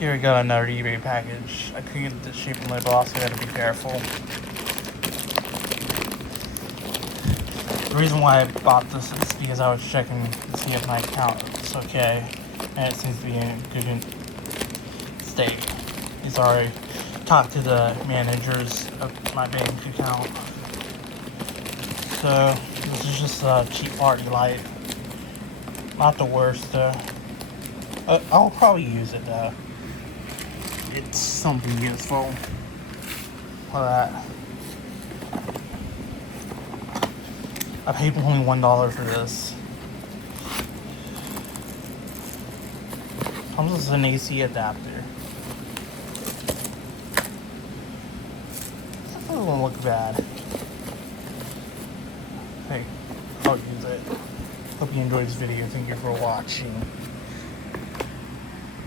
Here we go, another eBay package. I couldn't get the shipping label off, so I gotta be careful. The reason why I bought this is because I was checking to see if my account is okay, and it seems to be in good state. He's already talked to the managers of my bank account. So, this is just a cheap party light. Not the worst, though. I'll probably use it, though. It's something useful. For that. I paid only $1 for this. Comes with an AC adapter. That doesn't look bad. Hey, I'll use it. Hope you enjoyed this video. Thank you for watching.